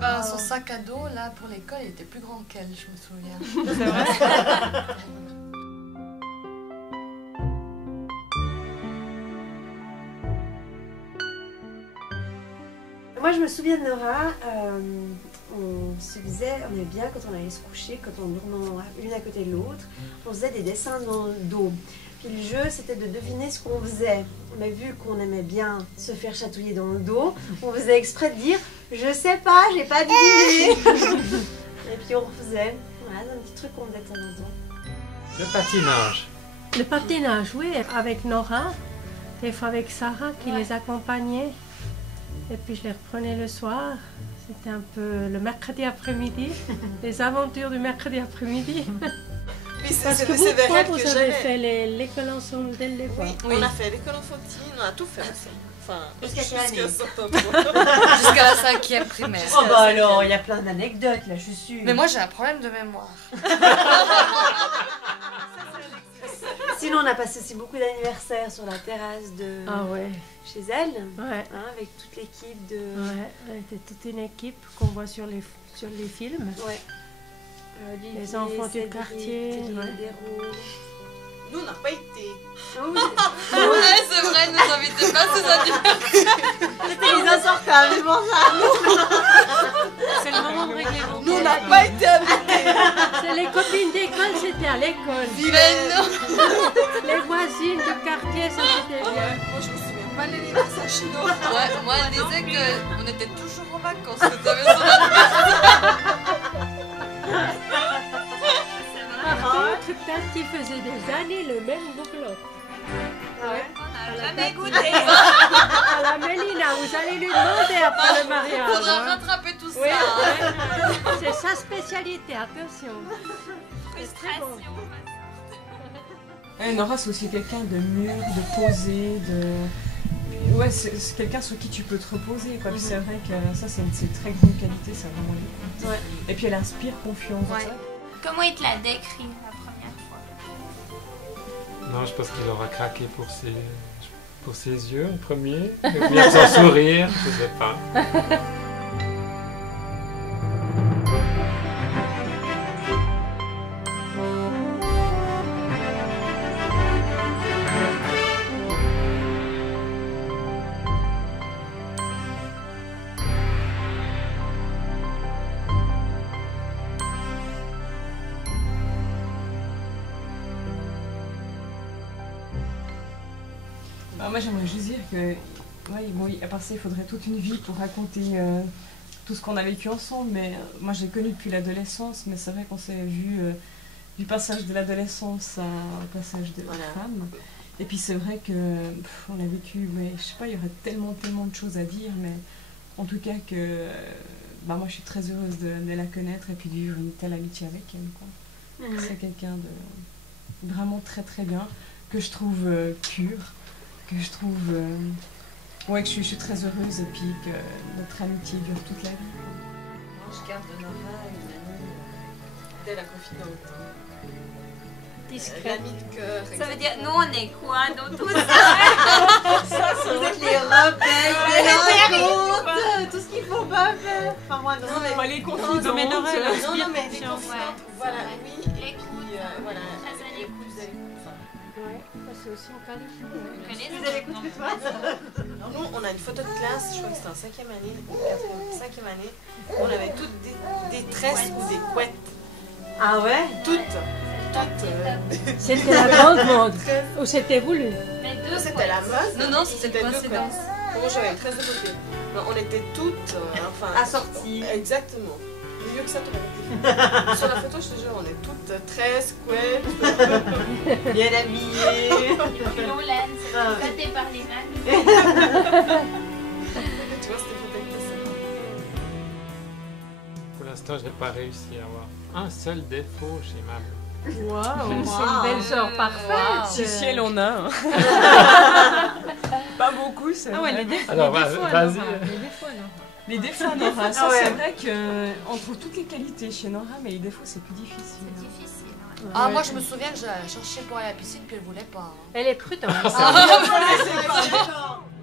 Ben, son sac à dos, là, pour l'école, il était plus grand qu'elle, je me souviens. C'est vrai. Moi, je me souviens de Nora, on se faisait, on aimait bien quand on allait se coucher, quand on dormait l'une à côté de l'autre, on faisait des dessins dans le dos. Puis le jeu, c'était de deviner ce qu'on faisait. Mais vu qu'on aimait bien se faire chatouiller dans le dos, on faisait exprès de dire « Je sais pas, j'ai pas deviné !» Et puis on refaisait. Voilà, c'est un petit truc qu'on faisait de temps en temps. Le patinage. Le patinage, oui, avec Nora, des fois avec Sarah qui les accompagnait. Et puis je les reprenais le soir. C'était un peu le mercredi après-midi, les aventures du mercredi après-midi. Parce que vous trois, vous avez fait l'école ensemble dès le départ. Oui, on a fait l'école enfantine, on a tout fait aussi. Enfin, jusqu'à quelle année? Jusqu'à la 5e primaire. Oh bah alors, il y a plein d'anecdotes là, je suis sûre. Mais moi j'ai un problème de mémoire. Sinon, on a passé aussi beaucoup d'anniversaires sur la terrasse de chez elle, Ouais. hein, avec toute l'équipe de... Ouais, elle était toute une équipe qu'on voit sur les films. Ouais. Les enfants du quartier. Nous, on n'a pas été. Ouais, c'est vrai, ils nous invitaient pas à ces anniversaires. C'était les insortables, c'est pour ça. C'est le moment de régler vos Nous, on n'a pas été invités. C'est les copines d'école, c'était à l'école. Mais non. Les voisines du quartier, ça c'était bien. Moi, je me souviens pas de l'anniversaire chez nous. Ouais, moi elle disait qu'on était toujours en vacances. Que t'avais son anniversaire. Par contre, Tati faisait des années le même bourlotte. On n'a jamais goûté. À la Mélina, vous allez lui demander après le mariage. Faudra hein. rattraper tout ça. Oui, hein. c'est sa spécialité, attention. Frustration. Nora, c'est aussi quelqu'un de mûr, de posé, de... Ouais, c'est quelqu'un sur qui tu peux te reposer, quoi. Puis c'est vrai que ça, c'est une de ses très grandes qualités, ça vraiment du coup. Ouais. Et puis elle inspire confiance. Ouais. Comment il te l'a décrit la première fois? Non, je pense qu'il aura craqué pour ses yeux en premier. Et puis son sourire, je sais pas. Moi, j'aimerais juste dire que, à part ça, il faudrait toute une vie pour raconter tout ce qu'on a vécu ensemble. Mais moi, je l'ai connu depuis l'adolescence, mais c'est vrai qu'on s'est vu du passage de l'adolescence au passage de femme. Et puis c'est vrai que on a vécu, mais je sais pas, il y aurait tellement de choses à dire, mais en tout cas que moi, je suis très heureuse de la connaître et puis de vivre une telle amitié avec elle, quoi. C'est quelqu'un de vraiment très bien, que je trouve pur. Que je trouve que je suis très heureuse et puis que notre amitié dure toute la vie. Moi, je garde de Nora une amie Dès la confidente. Discrète. L'amie de cœur. Ça veut dire, nous on est quoi dans tout ça? Vous êtes les rebelles, les racontes, tout ce qu'il faut pas faire. Enfin, moi, non, mais les confidentes. mais non, mais les confidentes, Ouais, voilà, c'est oui. vrai. Et L'écoute, puis, voilà. très à l'écoute. Ouais, c'est aussi en Californie. Vous avez écouté que toi. Nous, on a une photo de classe, je crois que c'était en 5e année, ou 5e année. On avait toutes des tresses ou des couettes. Ah ouais? Toutes. C'était la grande mode. Ou c'était voulu? Mais deux, C'était la mode. Non, c'était C'était une deux coïncidence. couettes. Moi, j'avais une tresse de côté. Mais on était toutes, Assorties. Exactement. Mieux que ça, tu Sur la photo, je te jure, on est toutes tresses, couettes. Bien habillées. Long laine, c'est traité par les mamies. Tu vois, c'était peut-être ça. Pour l'instant, je n'ai pas réussi à avoir un seul défaut chez ma blonde. Waouh, c'est une belle sœur parfaite. Si elle en a. Hein. Pas beaucoup, c'est Ah ouais, vrai. les défauts. Alors, les défauts, vas-y. alors, les défauts, alors. Les défauts, Nora, ça Ah ouais. c'est vrai qu'on trouve toutes les qualités chez Nora, mais les défauts c'est plus difficile. C'est difficile, ouais. Ah, moi je me souviens que je la cherchais pour aller à la piscine puis elle voulait pas. Elle est prudente. On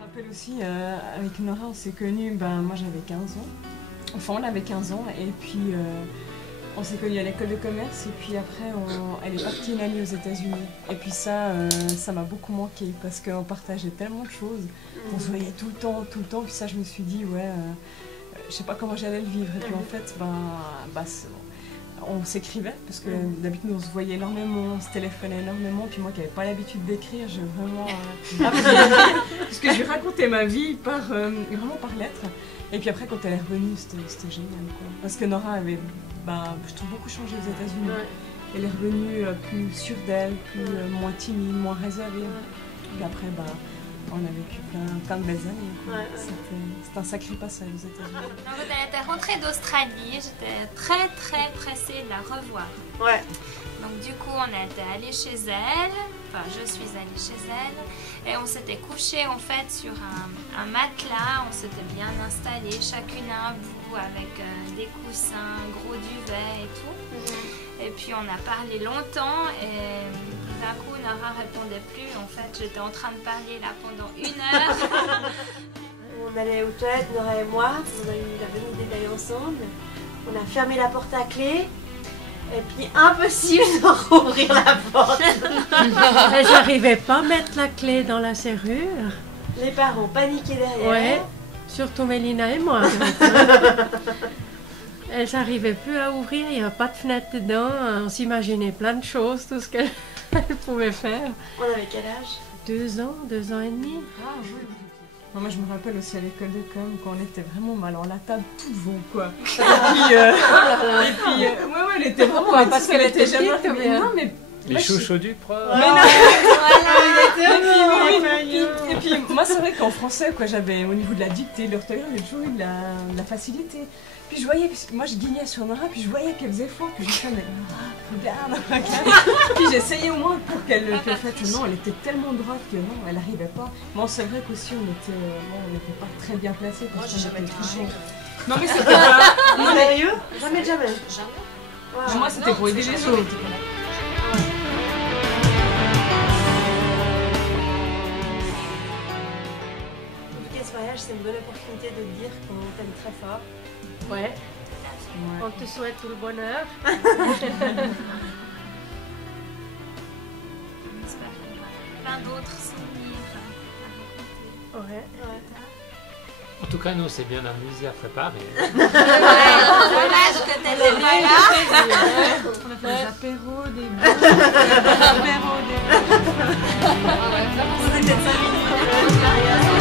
rappelle aussi, avec Nora, on s'est connus, moi j'avais 15 ans. Enfin, on avait 15 ans et puis on s'est connus à l'école de commerce et puis après elle est partie une année aux États-Unis. Et puis ça m'a beaucoup manqué parce qu'on partageait tellement de choses, on se voyait tout le temps. Puis ça, je me suis dit ouais, je sais pas comment j'allais le vivre. Et puis en fait, on s'écrivait parce que d'habitude on se voyait énormément, on se téléphonait énormément. Puis moi qui n'avais pas l'habitude d'écrire, j'ai vraiment parce que je lui racontais ma vie vraiment par lettres. Et puis après, quand elle est revenue, c'était génial, quoi. Parce que Nora avait, je trouve, beaucoup changé aux États-Unis. Ouais. Elle est revenue plus sûre d'elle, moins timide, moins réservée. Puis après, on a vécu plein de belles années. Ouais. C'était un sacré passage aux États-Unis. Quand elle était rentrée d'Australie, j'étais très très pressée de la revoir. Ouais. Donc du coup, on était allé chez elle, enfin je suis allée chez elle, et on s'était couché en fait sur un matelas, on s'était bien installé, chacune à un bout avec des coussins, gros duvet et tout. Et puis on a parlé longtemps et d'un coup Nora répondait plus, en fait j'étais en train de parler là pendant 1 heure. On allait aux toilettes, Nora et moi, on a eu la bonne idée d'aller ensemble, on a fermé la porte à clé. Et puis impossible de rouvrir la porte. J'arrivais pas à mettre la clé dans la serrure. Les parents paniquaient derrière. Ouais, surtout Mélina et moi. Elles n'arrivaient plus à ouvrir, il n'y avait pas de fenêtre dedans. On s'imaginait plein de choses, tout ce qu'elles pouvaient faire. On avait quel âge? 2 ans, 2 ans et demi. Ah, oui. Moi, je me rappelle aussi à l'école de com quand on était vraiment mal en la table, tout vent, quoi. Et puis, elle était vraiment mal parce qu'elle était jamais arrivée. Non, mais les chouchous du prof. Mais non. Et puis, moi, c'est vrai qu'en français, quoi, j'avais au niveau de la dictée, de l'orthographe, j'ai toujours eu de la facilité. Puis je voyais, moi je guignais sur Nora, puis je voyais qu'elle faisait fort, puis je disais, mais Nora, regarde. Puis j'essayais au moins pour qu'elle fasse. Non, elle était tellement droite que non, elle n'arrivait pas. Bon, c'est vrai qu'aussi on n'était pas très bien placés. Moi, j'ai jamais triché. Non, mais c'était pas. Non, sérieux? Jamais. Jamais. Wow. Moi, c'était pour aider les autres. Ce voyage, c'est une bonne opportunité de dire qu'on t'aime très fort. Ouais. On te souhaite tout le bonheur. J'espère qu'on aura plein d'autres souvenirs à raconter. Ouais. En tout cas, nous, on s'est bien amusé à préparer. Dommage que t'étais pas là. On a fait des apéros, des Vous êtes 5 minutes.